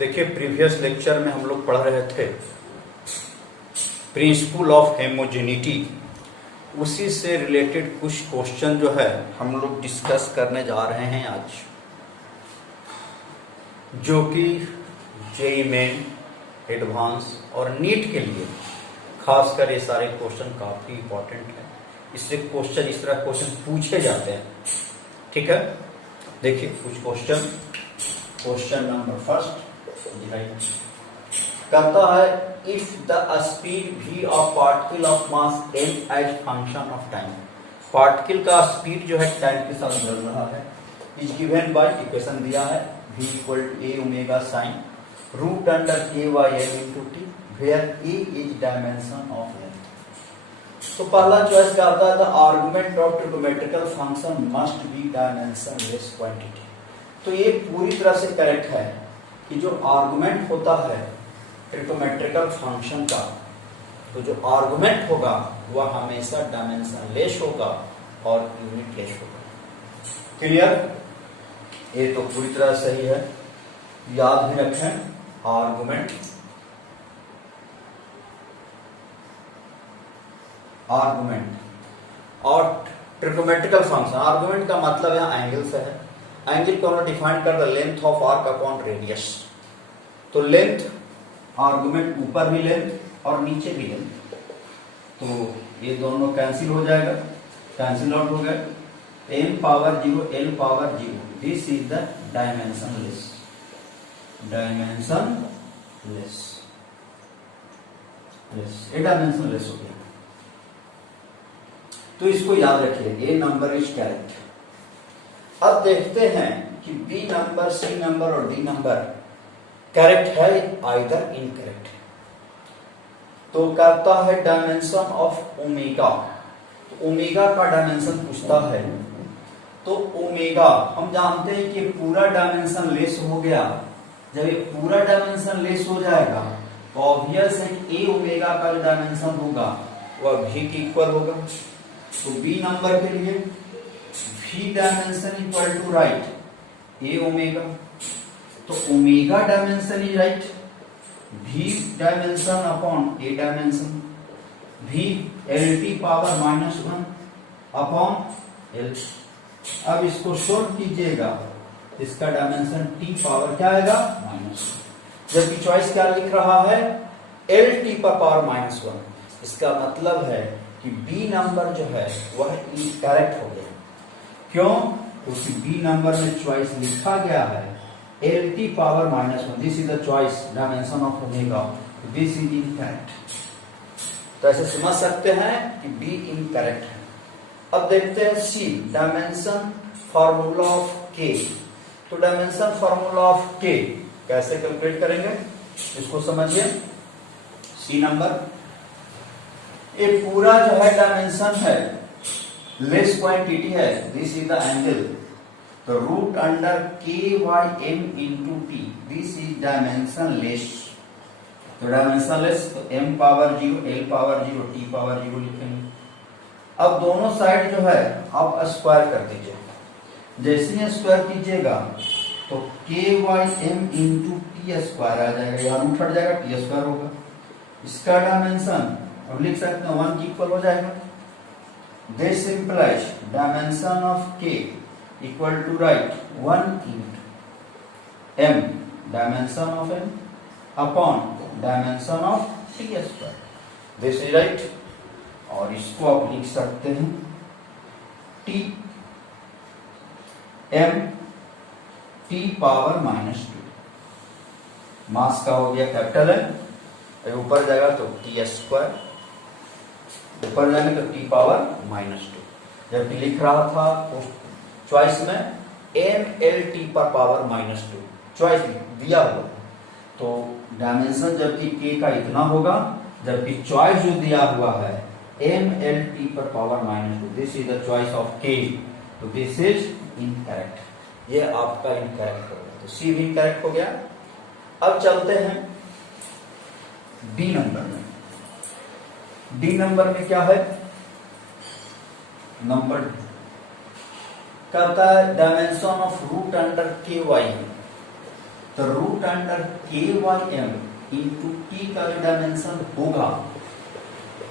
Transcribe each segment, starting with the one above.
देखिए previous lecture में हम लोग पढ़ रहे थे प्रिंसिपल ऑफ हेमोजेनिटी, उसी से रिलेटेड कुछ क्वेश्चन जो है हम लोग डिस्कस करने जा रहे हैं आज, जो कि जेईई मेन, एडवांस और नीट के लिए खासकर ये सारे क्वेश्चन काफी इंपॉर्टेंट है। इससे क्वेश्चन इस तरह क्वेश्चन पूछे जाते हैं, ठीक है। देखिए कुछ क्वेश्चन नंबर फर्स्ट कहता है if the speed v of particle of mass m as function of time, particle का स्पीड जो है टाइम के साथ बदल रहा है, इज गिवन बाय इक्वेशन दिया है v equal to a omega sine root under k by m into t where a is dimension of length। तो पहला चॉइस क्या आता है, the argument of trigonometrical function must be dimensionless quantity. तो ये पूरी तरह से करेक्ट है कि जो आर्गुमेंट होता है ट्रिगोनोमेट्रिकल फंक्शन का, तो जो आर्गुमेंट होगा वह हमेशा डायमेंशनलेस होगा और यूनिटलेस होगा। क्लियर? ये तो पूरी तरह सही है, याद भी रखें। आर्गुमेंट और ट्रिगोनोमेट्रिकल फंक्शन, आर्गुमेंट का मतलब यहाँ एंगल से है। एंगल को हमने डिफाइन कर the length of arc upon radius. तो लेंथ आर्गुमेंट ऊपर भी लेंथ और नीचे भी लेंथ, तो ये दोनों कैंसिल हो जाएगा, कैंसिल आउट हो गया। m power 0 l power 0, this is the dimensionless ये डायमेंशनलेस हो गया। तो इसको याद रखिए, ये नंबर इज करेक्ट। अब देखते हैं कि बी नंबर, सी नंबर और डी नंबर करेक्ट है आइदर इनकरेक्ट। तो कहता है डायमेंशन ऑफ ओमेगा, ओमेगा का डायमेंशन पूछता है। तो ओमेगा हम जानते हैं कि पूरा डायमेंशन लेस हो गया। जब ये पूरा डायमेंशन लेस हो जाएगा तो ऑब्वियस है कि ए ओमेगा का जो डायमेंशन होगा वह भी के इक्वल होगा। तो बी नंबर के लिए v dimension equal to right a omega, तो omega dimension is right v dimension upon a dimension, v lt power -1 upon l। अब इसको शॉर्ट कीजिएगा, इसका डायमेंशन t पावर क्या आएगा -1, जबकि चॉइस क्या लिख रहा है lt पर पावर -1। इसका मतलब है कि बी नंबर जो है वह इनकरेक्ट हो गया। क्यों? क्योंकि बी नंबर में चॉइस लिखा गया है lt power -1, this is the choice dimension of omega, this is incorrect. तो ऐसे समझ सकते हैं कि बी इनकरेक्ट है। अब देखते हैं सी, डायमेंशन फार्मूला ऑफ के। तो डायमेंशन फार्मूला ऑफ के कैसे कैलकुलेट करेंगे इसको समझिए। सी नंबर, ये पूरा जो है डायमेंशन है, लेस क्वांटिटी है, दिस इज द एंगल, तो root under k by m into t, this is dimensionless. तो डायमेंशन लेस, तो m power 0 l power 0 t power 0 लिखेंगे। अब दोनों साइड जो है आप स्क्वायर कर दीजिए। जैसे ही स्क्वायर कीजिएगा तो k by m into t square आ जाएगा, यहाँ रूट हट जाएगा, t स्क्वायर होगा। इसका डायमेंशन अब लिख सकते हैं 1 की इक्वल हो जाएगा। This implies dimension of k equal to right 1 into m dimension of m upon dimension of t square, this is right. और इसको आप लिख सकते हैं t m t power -2, mass का हो गया कैपिटल है, ऊपर जाएगा तो t स्क्वायर, ऊपर जाएंगे तो t पावर -2। जबकि लिख रहा था चॉइस में m l t पर पावर -2, चॉइस दिया हुआ, तो डायमेंशन जबकि k का इतना होगा, जबकि चॉइस जो दिया हुआ है m l t पर power -2, this is the choice of k, तो दिस इज इनकरेक्ट। ये आपका इनकरेक्ट हो गया, तो सी भी इनकरेक्ट हो गया। अब चलते हैं डी नंबर में। डी नंबर में क्या है, नंबर कहता है dimension of root under k Y, तो root under k y M into T का जो डायमेंशन होगा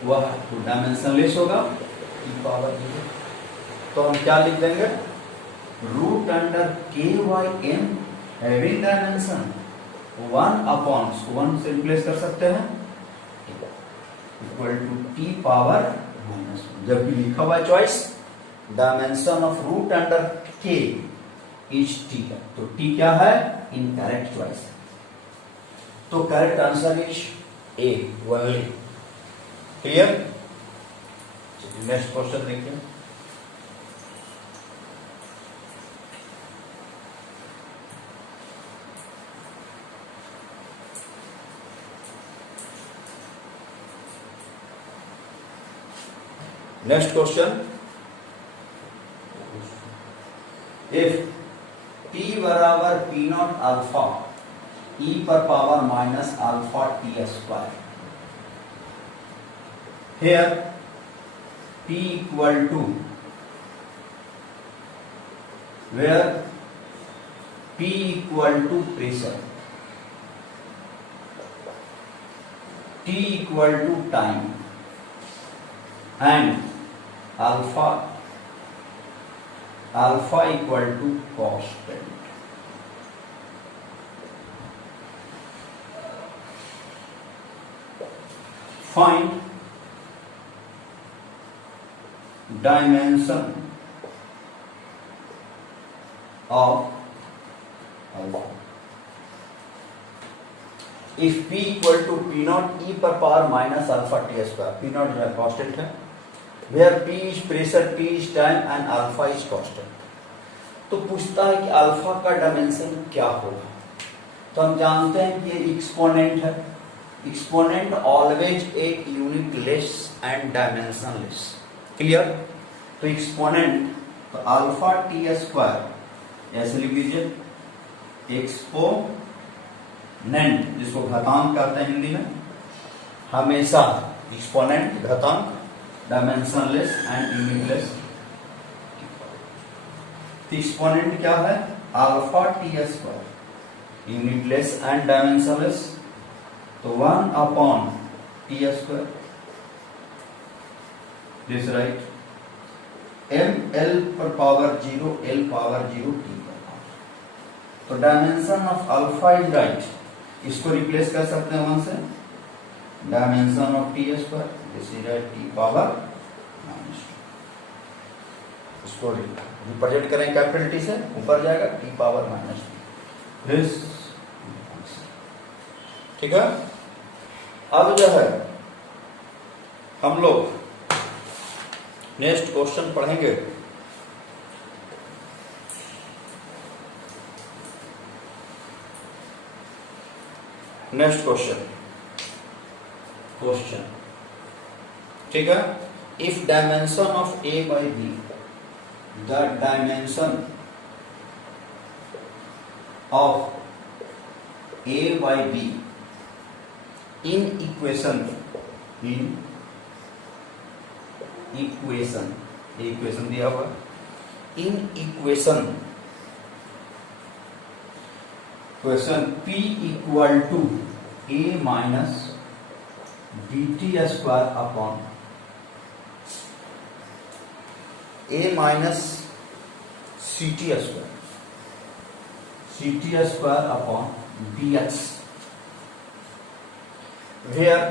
वह तो डायमेंशनलेस होगा टी पावर जीरो। तो हम क्या लिख देंगे, root under k y m having dimension 1 से रिप्लेस कर सकते हैं equal to t power minus. जब भी लिखा हुआ choice dimension of root under k is t, तो टी क्या है, इनकरेक्ट चॉइस। तो correct answer is a only. Clear. Next question देखिए। नेक्स्ट क्वेश्चन, इफ t बराबर पी नॉट अल्फा e पर power minus alpha t square, here p equal to where p equal to pressure, t equal to time and alpha equal to constant. Find dimension of alpha. If p equal to p naught e पर power minus alpha t square, p naught जो है constant है, where p is pressure, p is time and alpha is constant. तो पूछता है कि alpha का dimension क्या होगा। तो हम जानते हैं कि ये एक्सपोनेंट है, exponent always a unit less and dimensionless. Clear. तो एक्सपोनेंट तो अल्फा टी स्क्वायर ऐसे लिख लीजिए, एक्सपोनेंट जिसको घातांक कहते हैं हिंदी में, हमेशा एक्सपोनेंट घातांक डायमेंशनलेस एंड यूनिटलेस। एक्सपोनेंट क्या है, alpha t square, unitless and dimensionless, तो 1 upon T square, this right, m l पर पावर 0 l पावर 0 t पर पावर। तो dimension of alpha is right, इसको रिप्लेस कर सकते हैं 1 से, dimension of T square this is right T power minus 2। इसको रिप्रेजेंट करें कैपिटल टी से, ऊपर जाएगा टी पावर माइनस 2। दिस ठीक है। अब जो है हम लोग नेक्स्ट क्वेश्चन पढ़ेंगे। नेक्स्ट क्वेश्चन ठीक है, if dimension of a by b, the dimension of a by b in equation दिया हुआ, in equation question P equal to A minus d t square upon A minus c t square upon b x, where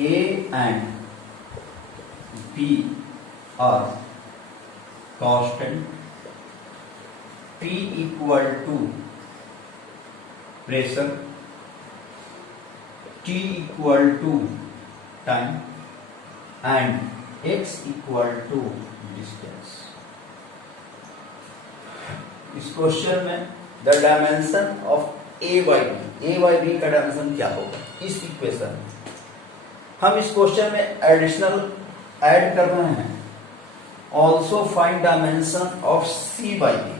A and B are constant, P equal to pressure, T equal to time and X equal to distance। इस question में the dimension of a by b का dimension क्या होगा इस equation में। हम इस question में एडिशनल ऐड कर रहे हैं, also find dimension of c by b,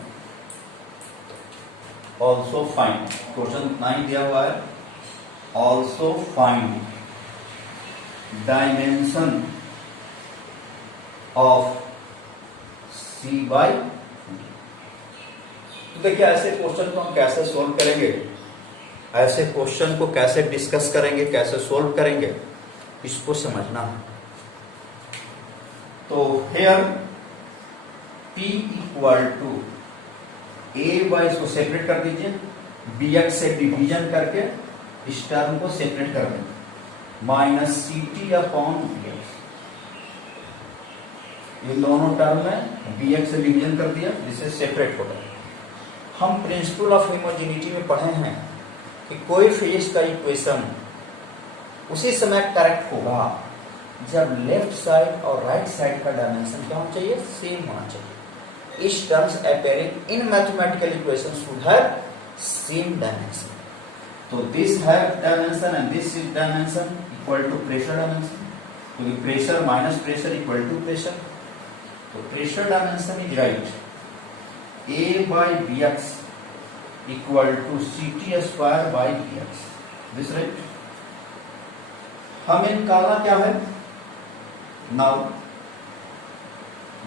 also find, question इतना ही दिया हुआ है, also find dimension of c by, तो देखिए ऐसे क्वेश्चन को हम कैसे सोल्व करेंगे, ऐसे क्वेश्चन को कैसे डिस्कस करेंगे, कैसे सोल्व करेंगे, इसको समझना है। तो here P equal to a by, इसको सेपरेट कर दीजिए, बी एक्स से डिवीजन करके इस टर्म को सेपरेट कर दें, minus c t upon b x. इन दोनों टर्म में बी एक्स से डिवीजन कर दिया, जिससे सेपरेट हो गया। हम प्रिंसिपल ऑफ होमोजेनिटी में पढ़े हैं कि कोई फिजिक्स का इक्वेशन उसी समय करेक्ट होगा जब लेफ्ट साइड और राइट साइड का डायमेंशन क्या होना चाहिए, सेम होना चाहिए। इस terms appearing in mathematical equations should have same dimension. तो this have dimension and this is dimension equal to pressure dimension, क्योंकि pressure minus pressure equal to pressure. तो pressure dimension is right, A by bx equal to ct square by bx, this right? हमें निकालना क्या है? Now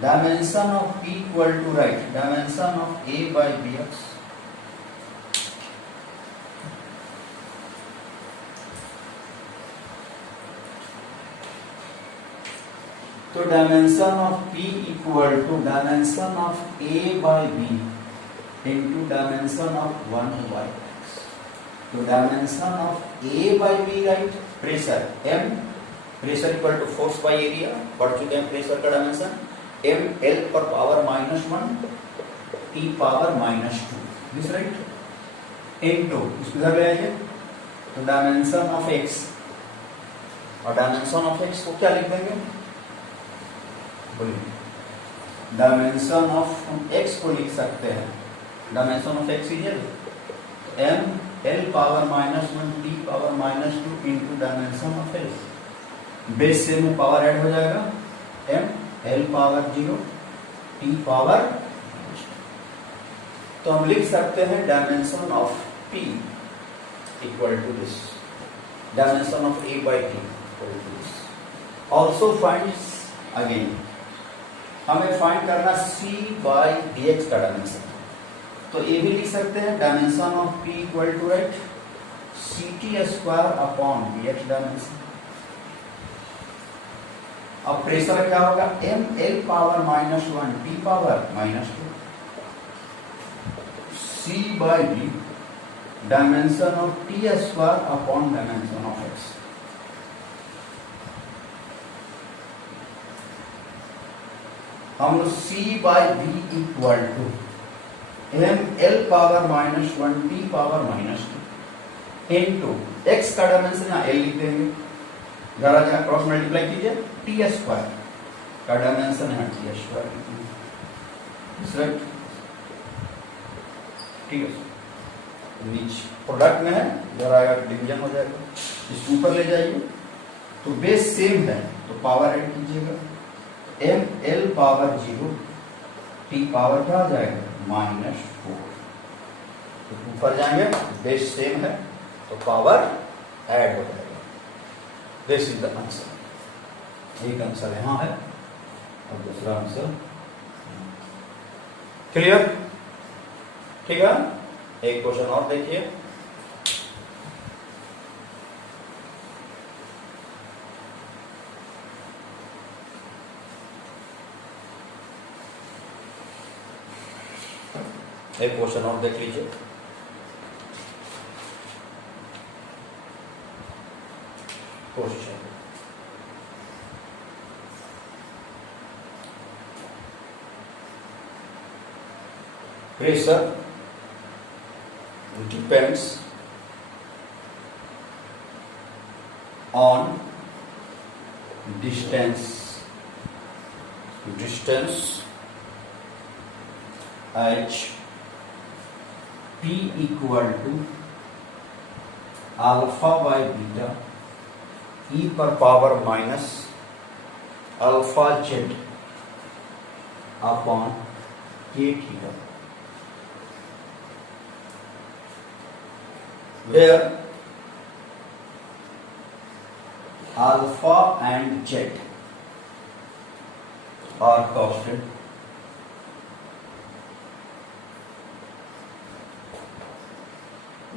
dimension of P equal to right, dimension of A by bx तो dimension of P equal to dimension of A by B into dimension of 1 by x। तो dimension of A by B right, pressure M, pressure equal to force by area, पढ़ चुके हैं pressure का dimension, M L पर power -1 T power -2, this right, into इसको इधर ले आइए, तो डायमेंशन ऑफ x, और डायमेंशन ऑफ x को क्या लिख देंगे, डायमेंशन ऑफ x को लिख सकते हैं, dimension of x is m l power -1 t power -2 into dimension of l। Base से में पावर ऐड हो जाएगा, m l power 0 t power, तो हम लिख सकते हैं dimension of p equal to this, dimension of a by t equal to this. Also find, again हमें फाइंड करना c बाई dx का डायमेंशन, तो ये भी लिख सकते हैं dimension of p equal to right ct square upon dx dimension. अब प्रेशर क्या होगा, m l power -1 t power -2, c by d dimension of t square upon dimension of x। हम c by b equal to m l power -1 t power -2 into x का dimension यहाँ l लिख देंगे, जरा जहाँ cross multiply कीजिए, t square का dimension है t स्क्वायर, राइट, ठीक है। नीचे प्रोडक्ट में है, जरा डिवीजन हो जाएगा, इसके ऊपर ले जाइए, तो बेस सेम है तो पावर ऐड कीजिएगा, m l power 0 t power क्या आ जाएगा -4, तो ऊपर जाएंगे, बेस सेम है तो पावर ऐड हो जाएगा। This is the answer. एक आंसर यहां है और दूसरा आंसर, क्लियर, ठीक है। एक क्वेश्चन और देखिए, एक क्वेश्चन और देख लीजिए। Question, pressure depends on distance h P equal to alpha by beta e पर power minus alpha z upon k theta, where alpha and z are constant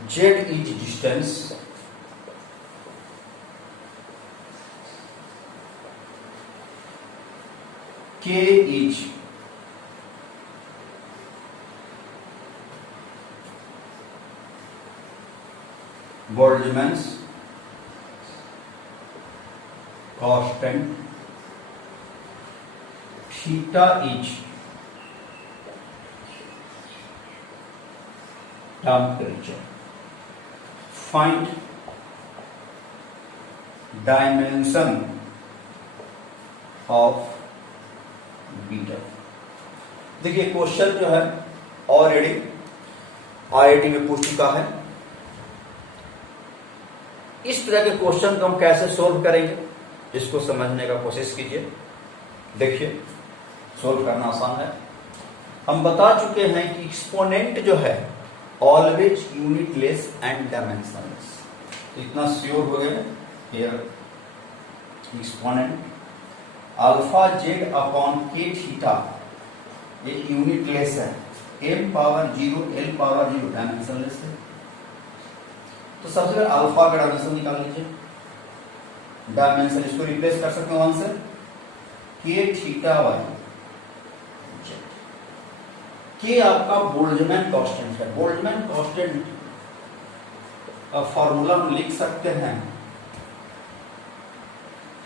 Z is distance, K is Boltzmann's constant, theta is temperature. Find dimension of beta. देखिए question जो है already IIT में पूछ चुका है। इस तरह के क्वेश्चन को हम कैसे सोल्व करेंगे, इसको समझने का कोशिश कीजिए। देखिए सोल्व करना आसान है। हम बता चुके हैं कि एक्सपोनेंट जो है ऑलवेज यूनिटलेस एंड डायमेंशनलेस। इतना श्योर हो गए। Here exponent alpha z upon k theta ये यूनिटलेस है। m power 0 l power 0 dimensionless है। तो सबसे पहले अल्फा का डायमेंशन निकाल लीजिए। डायमेंशन इसको रिप्लेस कर सकते हैं 1 से, के थीटा वाई जेड। के आपका बोल्ट्जमैन कांस्टेंट है। बोल्ट्जमैन कांस्टेंट का फॉर्मूला हम लिख सकते हैं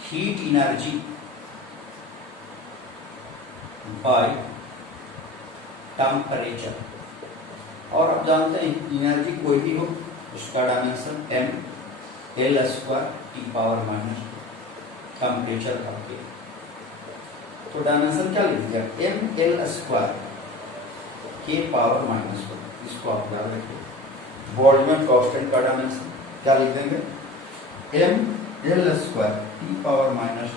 हीट एनर्जी बाय टेम्परेचर। और आप जानते हैं एनर्जी कोई भी हो उसका dimension m l square T power minus temperature का के। तो डायमेंशन क्या लिख दिया m l स्क्वायर के पावर माइनस 1। इसको आप याद रखिए। बोल्ट्जमैन कांस्टेंट का डायमेंशन क्या लिख देंगे m l square T power minus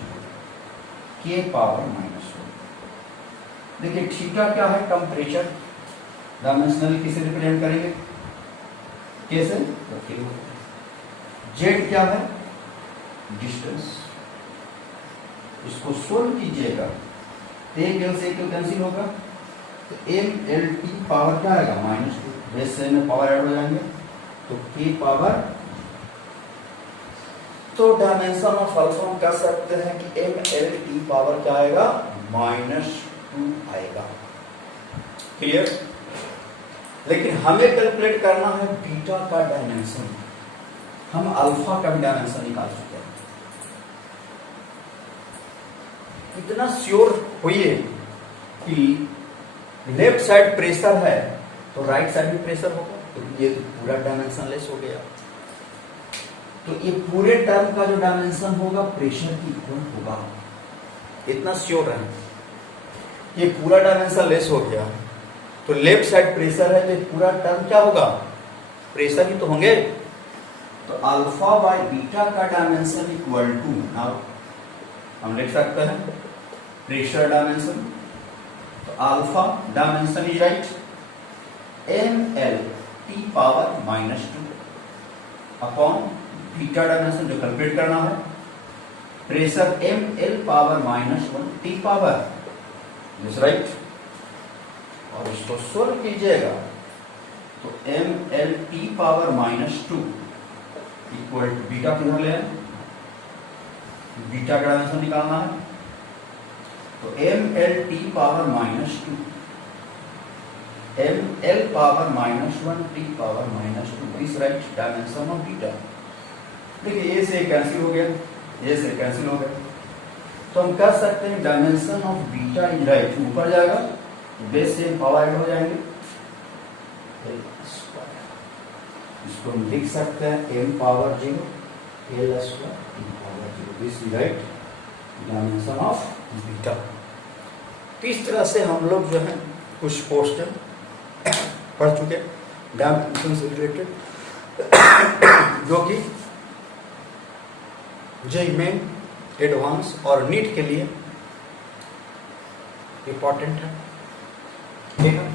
के पावर माइनस 1। देखिए थीटा क्या है टेम्परेचर। डायमेंशनली किसे रिप्रेजेंट करेंगे कैसे, जेड क्या है डिस्टेंस। इसको सोल्व कीजिएगा। एक एल से एक कैंसिल होगा तो एम एल टी पावर क्या आएगा -2। वैसे में पावर ऐड हो जाएंगे तो के पावर। तो डायमेंशन ऑफ अल्फा हम कह सकते हैं कि एम एल टी पावर क्या आएगा -2 आएगा। क्लियर। लेकिन हमें कैलकुलेट करना है बीटा का डायमेंशन। हम अल्फा का भी डायमेंशन निकाल चुके हैं। इतना श्योर होइए कि लेफ्ट साइड प्रेशर है तो राइट साइड भी प्रेशर होगा। तो ये पूरा डायमेंशन लेस हो गया। तो ये पूरे टर्म का जो डायमेंशन होगा प्रेशर की इक्वल होगा। इतना श्योर है। ये पूरा डायमेंशन लेस हो गया तो लेफ्ट साइड प्रेशर है तो पूरा टर्म क्या होगा प्रेशर ही तो होंगे। तो अल्फा बाय बीटा का डायमेंशन इक्वल टू, नाउ हम लिख सकते हैं प्रेशर डायमेंशन। तो alpha dimension is right m l t power -2 upon beta dimension जो कैलकुलेट करना है pressure m l power -1 t power this right. और इसको सोल्व कीजिएगा तो m l t power -2 equal to beta किधर ले आए, बीटा का डायमेंशन निकालना है। तो m l t power -2 m l power -1 t power -2 this right dimension of beta. देखिए ए से कैंसिल हो गया, ए से कैंसिल हो गया। तो हम कह सकते हैं dimension of beta is right. ऊपर जाएगा बेस से पावर ऐड हो जाएंगे इसको हम लिख सकते हैं m power 0 l square t power 0 this is right dimension of beta. तो इस तरह से हम लोग जो है कुछ क्वेश्चन पढ़ चुके डायमेंशन से रिलेटेड जो कि जेईई मेन एडवांस और नीट के लिए इंपॉर्टेंट है। ठीक है।